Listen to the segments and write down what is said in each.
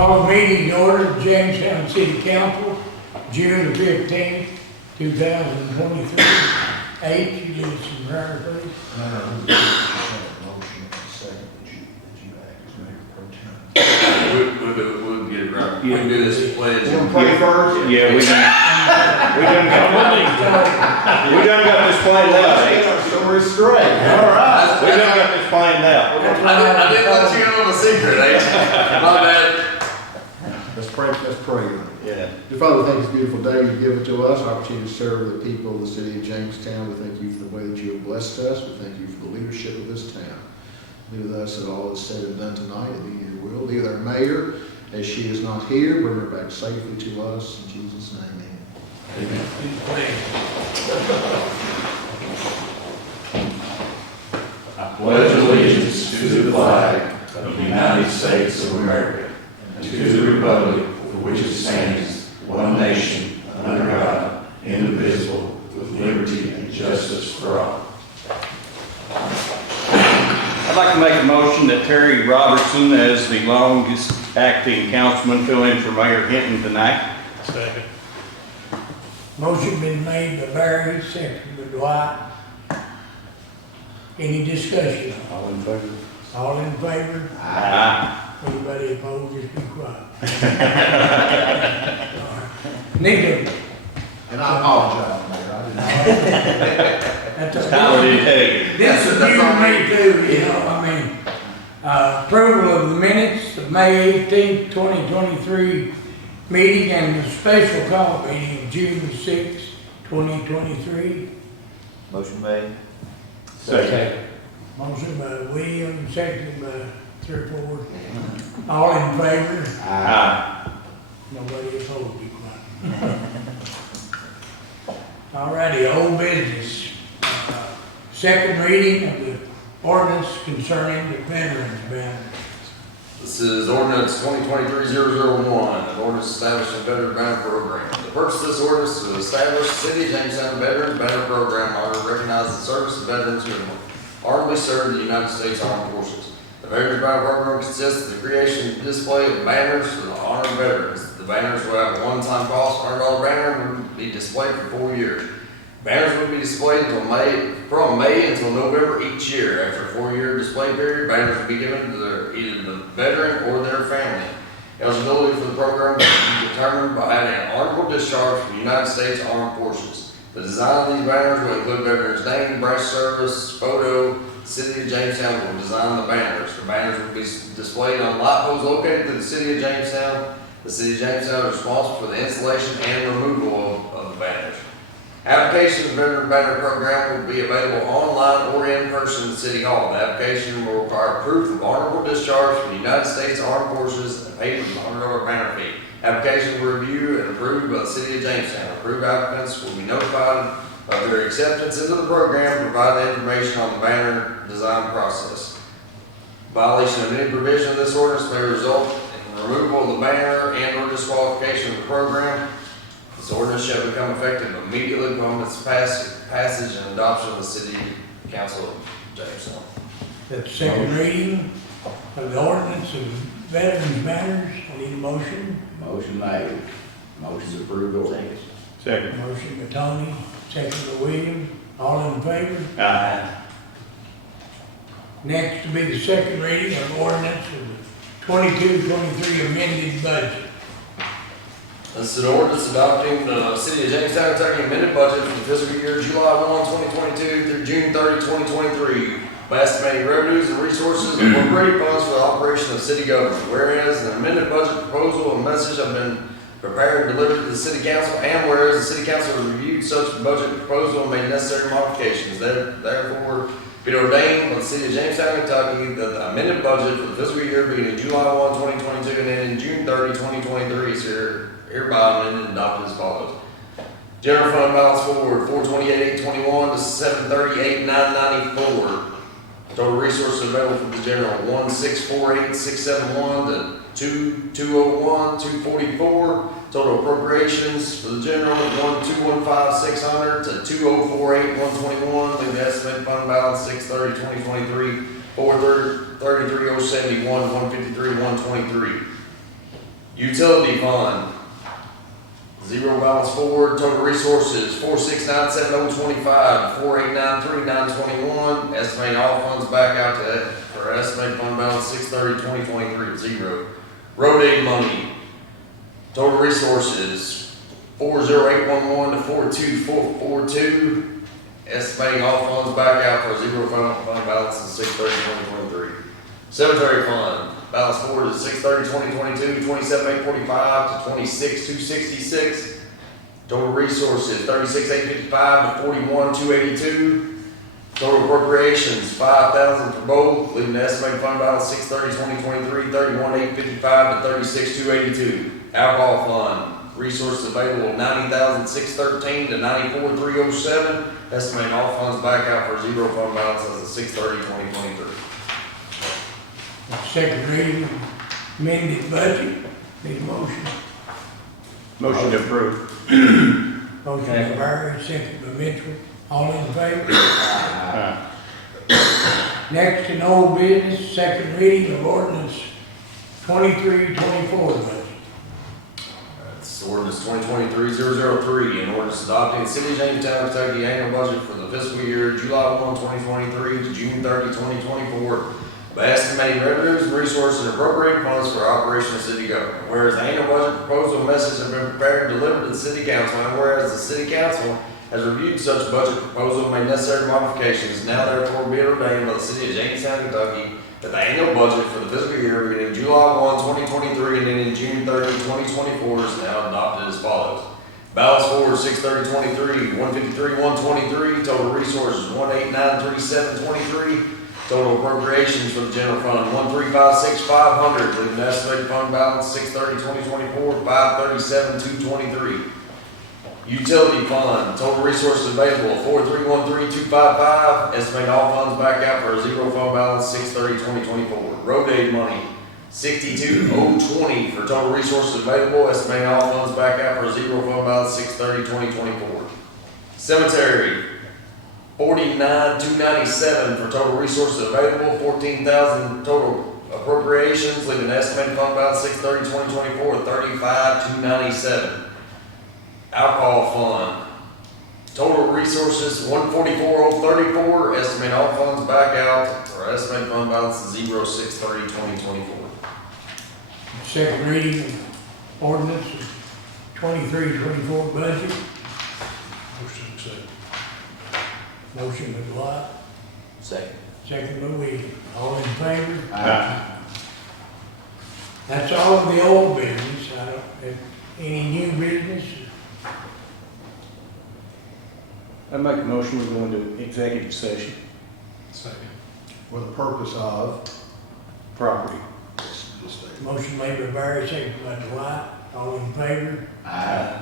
Call the meeting to order, Jamestown City Council, June 15th, 2023. H, you lead some prayer, please. We'll get it right. We can do this pledge. You want to pray first? Yeah, we done got this planned out. So we're straight. All right. We done got this planned out. I didn't let you in on the secret, My bad. Let's pray. Let's pray. Yeah. Dear Father, we thank you for this beautiful day you've given to us, opportunity to serve the people of the city of Jamestown. We thank you for the way that you have blessed us. We thank you for the leadership of this town. Be with us at all that's said and done tonight. Be your will. Be with our mayor as she is not here. Bring her back safely to us. In Jesus' name, amen. I pledge allegiance to the flag of the United States of America and to the republic for which it stands, one nation, under God, indivisible, with liberty and justice for all. I'd like to make a motion that Terry Robertson, as the longest acting councilman, fill in for Mayor Hinton tonight. Second. Motion been made by Barry, second by Dwight. Any discussion? All in favor? All in favor? Aye. Anybody opposed, just be quiet. Nigga. And I apologize, Mayor. I didn't. That's Tyler did tell you. This is you and me too, you know, I mean, approval of the minutes of May 18th, 2023 meeting and the special call meeting of June 6th, 2023. Motion made. Second. Motion by William, second by 3-4. All in favor? Aye. Nobody opposed, be quiet. Alrighty, old business. Second reading of the ordinance concerning the veterans banner. This is ordinance 2023-001, an ordinance establishing a veteran banner program. The purpose of this ordinance is to establish the City of Jamestown Veterans Banner Program in order to recognize the service of veterans who have honorably served the United States Armed Forces. The Veterans Banner Program consists of the creation and display of banners for the honored veterans. The banners will have a one-time cost, $100 banner, and will be displayed for 4 years. Banners will be displayed from May until November each year. After a 4-year display period, banners will be given to either the veteran or their family. Eligibility for the program will be determined by having an honorable discharge from the United States Armed Forces. The design of these banners will include veterans' name, branch service, photo. The City of Jamestown will design the banners. The banners will be displayed on light poles located to the City of Jamestown. The City of Jamestown is responsible for the installation and removal of the banners. Application of the Veteran Banner Program will be available online or in person at City Hall. The application will require proof of honorable discharge from the United States Armed Forces and payment of the $100 banner fee. Application will be reviewed and approved by the City of Jamestown. Approved applicants will be notified of their acceptance into the program and provide the information on the banner design process. Violation of any provision of this ordinance may result in removal of the banner and or disqualification of the program. This ordinance shall become effective immediately upon its passage and adoption of the City Council of Jamestown. That's second reading of the ordinance of veterans banners. I need a motion. Motion made. Motion to approve the ordinance. Second. Motion by Tony, second by William. All in favor? Aye. Next to be the second reading of ordinance of the 22-23 amended budget. This is an ordinance adopting the City of Jamestown, Kentucky amended budget for the fiscal year July 1, 2022 through June 30, 2023 by estimating revenues and resources and appropriating funds for the operation of city government. Whereas an amended budget proposal and message have been prepared and delivered to the City Council, and whereas the City Council has reviewed such budget proposal and made necessary modifications, therefore be ordained by the City of Jamestown, Kentucky that the amended budget for the fiscal year beginning July 1, 2022 and ending June 30, 2023 is hereby amended and adopted as follows. General fund balance forward $428,821 to $738,994. Total resources available for the general $1,648,671 to $2,201,244. Total appropriations for the general $1,215,600 to $2,048,121. Leave the estimated fund balance 6/30/2023 $433,071 $153,123. Utility fund, zero balance forward, total resources, 4697025, 4893921, estimating all funds back out to, for estimated fund balance 6/30/2023 at zero. Road aid money, total resources, 40811 to 42442, estimating all funds back out for a zero fund balance of 6/30/2023. Cemetery fund, balance forward is 6/30/2022, 27/845 to 26/266. Total resources, 36/855 to 41/282. Total appropriations, 5,000 for both, leaving the estimated fund balance 6/30/2023, 31/855 to 36/282. Alcohol fund, resources available 90,613 to 94,307. Estimating all funds back out for zero fund balance as of 6/30/2023. Second reading, amended budget, need a motion. Motion to approve. Motion by Barry, second by Mitchell, all in favor? Next in old business, second reading of ordinance 2324 budget. It's ordinance 2023-003, an ordinance adopting the City of Jamestown, Kentucky annual budget for the fiscal year July 1, 2023 to June 30, 2024. By estimating revenues and resources and appropriating funds for operation of city government. Whereas the annual budget proposal and message have been prepared and delivered to the city council, and whereas the city council has reviewed such budget proposal and made necessary modifications, now therefore be it ordained by the City of Jamestown, Kentucky, that the annual budget for the fiscal year beginning July 1, 2023 and ending June 30, 2024 is now adopted as follows. Balance forward 6/30/23, 153,123, total resources 1893723. Total appropriations for the general fund, 1356500, leaving an estimated fund balance 6/30/2024, 537,223. Utility fund, total resources available, 4313255, estimating all funds back out for a zero fund balance 6/30/2024. Road aid money, 62,020 for total resources available, estimating all funds back out for a zero fund balance 6/30/2024. Cemetery, 49,297 for total resources available, 14,000 total appropriations, leaving an estimated fund balance 6/30/2024 at 35,297. Alcohol fund, total resources 144,034, estimate all funds back out, or estimated fund balance is 0/6/30/2024. Second reading of ordinance 2324 budget. Motion accepted. Motion by Lott, Second. second by Williams, all in favor? Aye. That's all of the old business, I don't, have any new business? I make a motion, we go into executive session. Second. For the purpose of, Property. Motion made by Barry, second by Dwight, all in favor? Aye.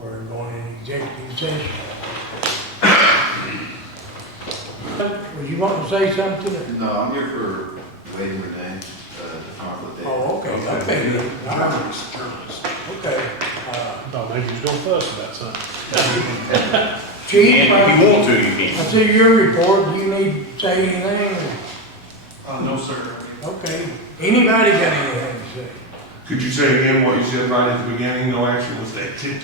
We're going in executive session. Was you wanting to say something? No, I'm here for waiting for Dan, conflict day. Oh, okay, okay, all right, okay. Thought maybe you was gonna fuss about something. Chief, And if you want to, you I can. see your report, do you need to say anything? No, sir. Okay, anybody got anything to say? Could you say again what you said right at the beginning? No action was taken.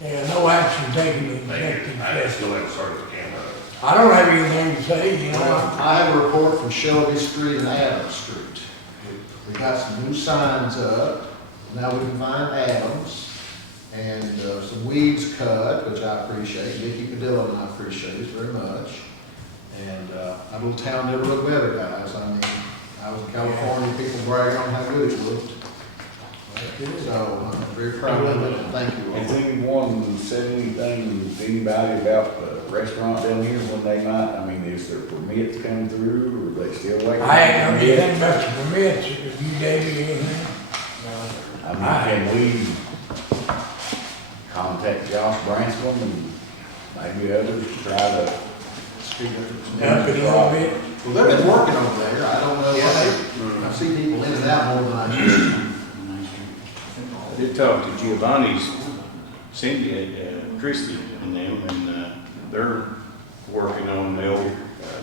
Yeah, no action taken in executive I session. still haven't started the camera. I don't have anything to say, you know. I have a report from Shelby Street and Adams Street. We got some new signs up, now we can find Adams, and some weeds cut, which I appreciate. Vicki Padilla and I appreciate it very much. And our little town never looked better, guys. I mean, I was in California, people bragging on how good it looked. So I'm very proud of it, and thank you Has all. anyone said anything to anybody about the restaurant down here when they might, I mean, is there permits coming through, or are they still waiting? I ain't heard anything about the permits, if you gave me anything. I mean, can we contact Josh Branscombe and maybe others to try to? Up a little bit. Well, they've been working over there, I don't know, I see people in and out more than I used to. I did talk to Giovanni's, Cindy, Christie and them, and they're working on the old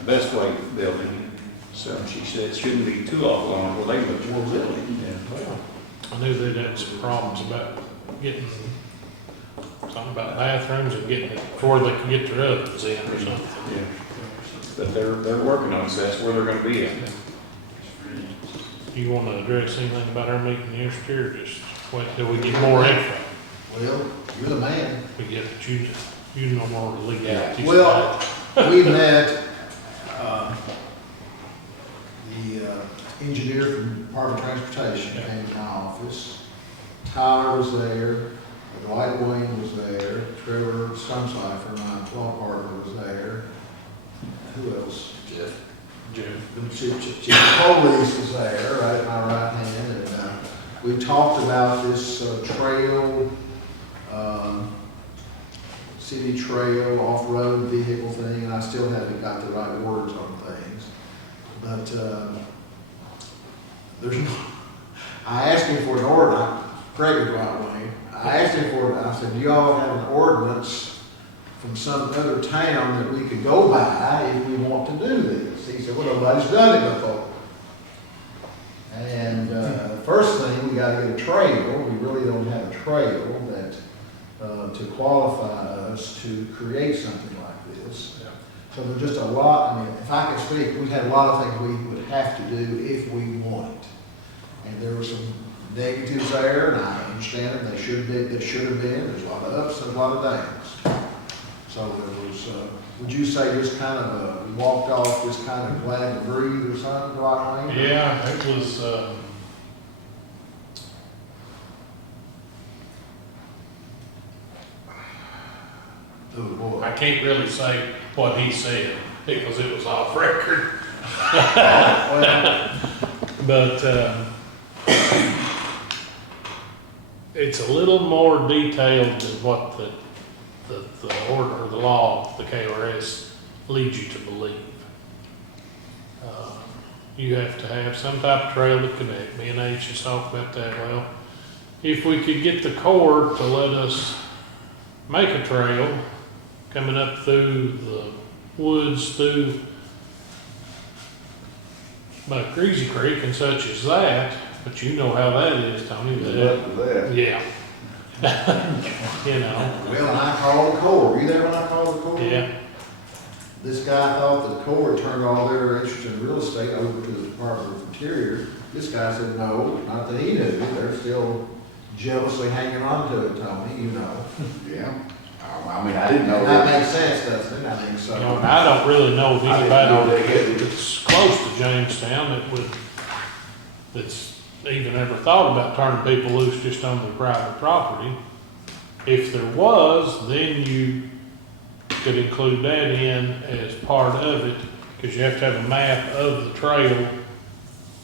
Bestway building. So she said it shouldn't be too awful long before they look more really. I knew they'd had some problems about getting, something about bathrooms and getting it before they could get their ovens in or something. Yeah. But they're working on it, so that's where they're gonna be at. You wanna address anything about our meeting yesterday, or just wait till we get more info? Well, you're the man. We get you know more to lead out. Well, we met, the engineer from Department of Transportation came to my office. Tyler was there, Dwight Williams was there, Trevor Stumcipher, my law partner, was there. Who else? Jeff. Chief Police was there, right at my right hand, and we talked about this trail, city trail, off-road vehicle thing, and I still haven't got the right words on things. But there's no, I asked him for an ordinance, correct me, Dwight Wayne, I asked him for it, I said, do y'all have an ordinance from some other town that we could go by if we want to do this? He said, well, nobody's done it before. And first thing, we gotta get a trail. We really don't have a trail that, to qualify us to create something like this. So there's just a lot, I mean, if I could speak, we had a lot of things we would have to do if we want it. And there were some negatives there, and I understand it, they should have been, there's a lot of ups and a lot of downs. So there was, would you say just kind of we walked off just kind of glad to breathe or something, right, Wayne? Yeah, it was, Oh, boy. I can't really say what he said because it was off record. Well, But it's a little more detailed than what the order, or the law, the KRS leads you to believe. You have to have some type of trail to connect. Me and H just talked about that. Well, if we could get the Corps to let us make a trail coming up through the woods, through by Greasy Creek and such as that, but you know how that is, Tony. Yeah. You know. well, and I called the Corps. Were you there when I called the Corps? Yeah. This guy thought the Corps had turned all their interest in real estate over to the Department of Interior. This guy said, no, not that he knew. They're still jealously hanging on to it, Tony, you know. Yeah. I mean, I didn't know. That makes sense, doesn't it? I think so. You know, and I don't really know of I didn't know anybody they had it. that's close to Jamestown that's even ever thought about turning people loose just on their private property. If there was, then you could include that in as part of it, because you have to have a map of the trail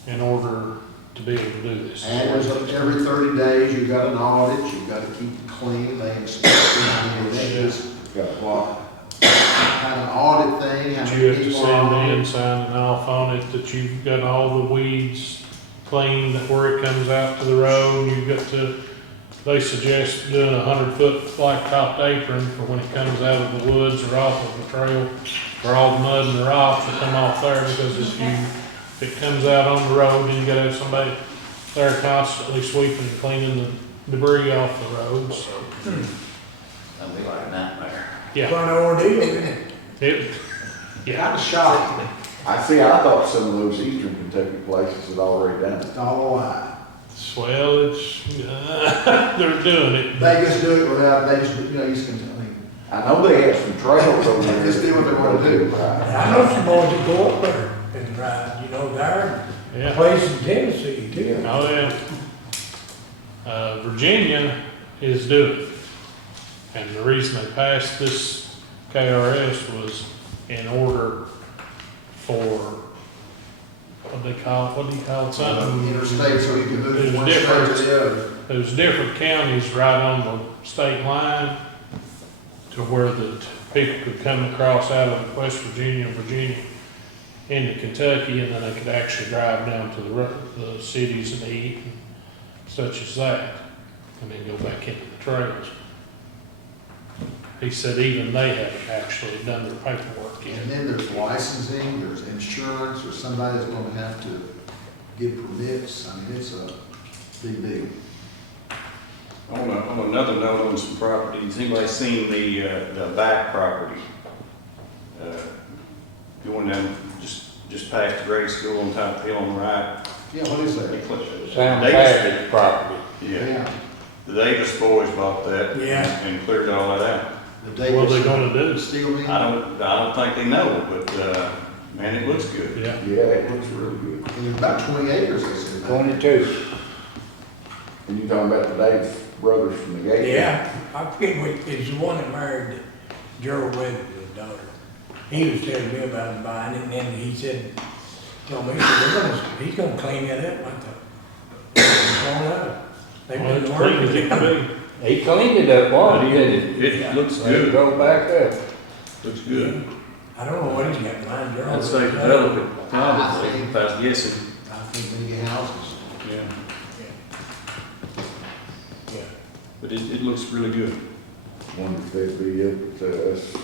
in order to be able to do this. And there's every 30 days, you've got an audit, you've got to keep it clean, they expect you to do this. Got what? Kind of audit thing, how But many you have to people send are on in, it. signing off on it, that you've got all the weeds cleaned where it comes out to the road. You've got to, they suggest doing 100-foot blacktop apron for when it comes out of the woods or off of the trail, for all the mud and the rocks that come off there, because if it comes out on the road, then you gotta have somebody there constantly sweeping and cleaning the debris off the road, so. That'd be like a nightmare. Yeah, Fun ordeal, isn't it? it, Kind of shocking, I thought some of those eastern Kentucky places had already done it. it's all a lie. well, it's, they're doing it. They just do it without, they just, you know, you just can, I mean, I know they have some trails over there. Just do what they wanna do. Right. I know some boys that go up there and ride, you know, there, Yeah. place in Tennessee too. Oh, yeah. Virginia is doing it. And the reason they passed this KRS was in order for, what do you call it, something? interstate, so you can move from one state to the other. There's different counties right on the state line to where the people could come across out of West Virginia and Virginia into Kentucky, and then they could actually drive down to the cities and eat and such as that, and then go back into the trails. he said even they haven't actually done their paperwork And yet. then there's licensing, there's insurance, or somebody that's gonna have to give permits. I mean, it's a big deal. On another note on some properties, anybody seen the back property? Going down, just past the grade school on top of the hill on the right. Yeah, what is that? Sam Davis- Patrick's property. Yeah, the Davis boys bought that. Yeah. And cleared all that out. The What are they Davis gonna do? Steel Mill? I don't think they know, but, man, it looks good. Yeah. Yeah, it looks really good. And there's about 20 acres, they said. 22. And you talking about the Davis brothers from the gate? Yeah, I forget what, it's the one that married Gerald Weatherly's daughter. He was telling me about buying it, and then he said, told me, he said, he's gonna clean that up. I thought, it's going up. They've Well, been it's clean as working. it can be. He cleaned it up, But boy, didn't it looks he? Let it good, go back up. looks good. I don't know what he's got in mind, Gerald. I'd say develop it, probably, if I was guessing. I think many houses. Yeah. Yeah. But it looks really good. Wonder if they'd be able to us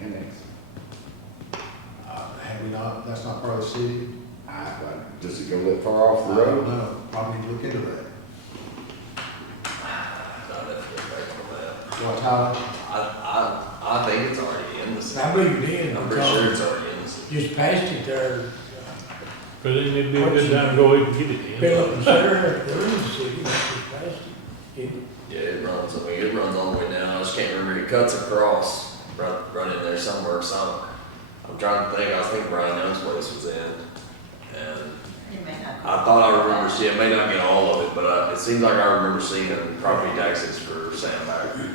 annex. Have we not, that's not part of the city? Does it go that far off I the don't road? know, probably need to look into that. I'd have to get back on that. What, Tyler? I think it's already in the city. I believe it is. I'm pretty sure it's already in the city. Just passed it there, But it'd be a good time to go ahead and get it in. Philip and Sarah, they're in the city, just passed it. Yeah, it runs, I mean, it runs all the way down, I just can't remember, it cuts across, right in there somewhere, so I'm trying to think, I was thinking Brian Young's place was in, and It may not. I thought I remember seeing, it may not get all of it, but it seems like I remember seeing property taxes for Sam Backer.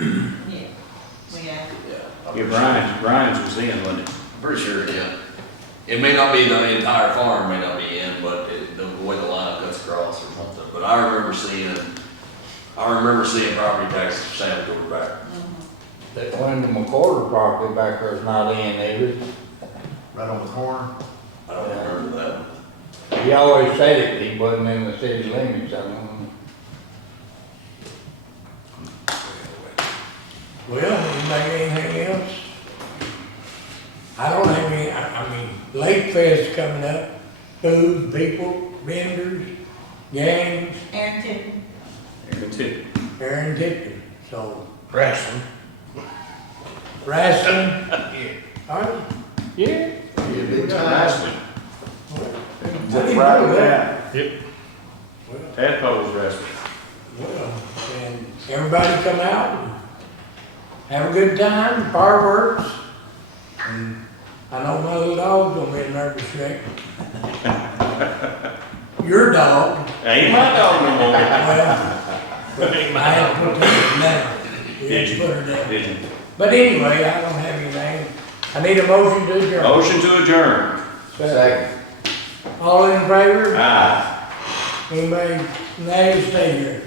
Yeah, we have. Yeah. I'm Yeah, pretty sure. Brian's was in, wasn't it? I'm pretty sure, yeah. It may not be the entire farm, may not be in, but the way the line cuts across or something, but I remember seeing property taxes for Sam Backer. Mhm. That Wyndham McCorder property back there's not in, is it? Right on the corner? I don't remember that. He always said it, he wasn't in the city limits, I don't know. Well, anybody anything else? I don't have any, I mean, Lake Fest coming up, food, people, vendors, games, Aaron Tippin. That's it. Aaron Tipton, so, Wrestling. wrestling. All right, yeah. Be a big time. Wrestling. I didn't know that. Yep. Well, Tadpoles wrestling. well, and everybody come out and have a good time, fireworks. And I know my little dog's gonna be a nervous wreck. Your dog, Ain't my dog no more. well, I had to put her down. We had to put her down. Didn't. But anyway, I don't have anything. I need a motion to adjourn. Motion to adjourn. Second. All in favor? Aye. Anybody, nay, stay here.